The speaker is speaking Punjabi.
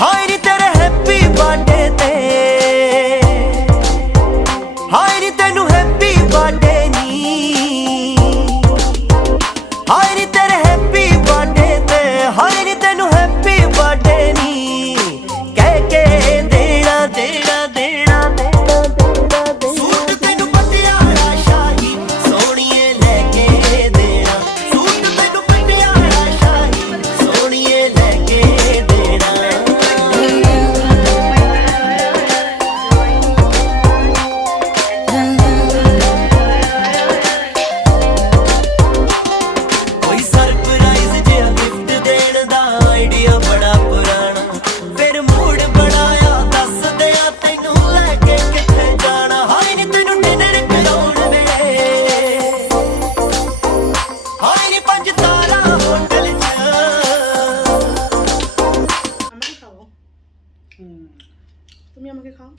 ਹਾਏ ਨੀ ਤੇਰੇ ਹੈਪੀ ਬਰਥਡੇ ਤੇ, ਹਾਏ ਨੀ ਤੈਨੂੰ ਹੈਪੀ ਬਰਥਡੇ ਨੀ, ਹਾਏ ਨੀ ਤੇਰੇ ਹੈਪੀ ਬਰਥਡੇ ਤੇ, ਹਾਏ ਨੀ ਤੈਨੂੰ ਹੈਪੀ ਬਰਥਡੇ ਨੀ, ਕਹਿ ਕੇ ਦੇਣਾ ਦੇਣਾ ਦੇਣਾ ਦੇਣਾ ਸੂਟ ਤੈਨੂੰ ਪਟਿਆਲਾ ਸ਼ਾਹੀ ਸੋਹਣੀਏ ਲੈ ਕੇ ਦੇਣਾ, ਸੂਟ ਤੈਨੂੰ ਪਟਿਆਲਾ ਸ਼ਾਹੀ ਸੋਹਣੀਏ ਲੈ ਕੇ ਦੇਣਾ। ਕੋਈ ਸਰਪ੍ਰਾਈਜ਼ ਜਿਹਾ ਗਿਫਟ ਦੇਣ ਦਾ ਆਈਡੀਆ ਬੜਾ ਪੁਰਾਣਾ, ਫਿਰ ਮੂਡ ਬਣਾਇਆ ਦੱਸ ਦਿਆਂ ਤੈਨੂੰ ਲੈ ਕੇ ਕਿੱਥੇ ਜਾਣਾ। ਹਾਏ ਨੀ ਤੈਨੂੰ ਡਿਨਰ ਕਰਾਉਣ ਵੇਲੇ, ਹਾਏ ਨੀ 5 ਤਾਰਾ ਹੋਟਲ 'ਚ। আমাকে খাও তুমি আমাকে খাও।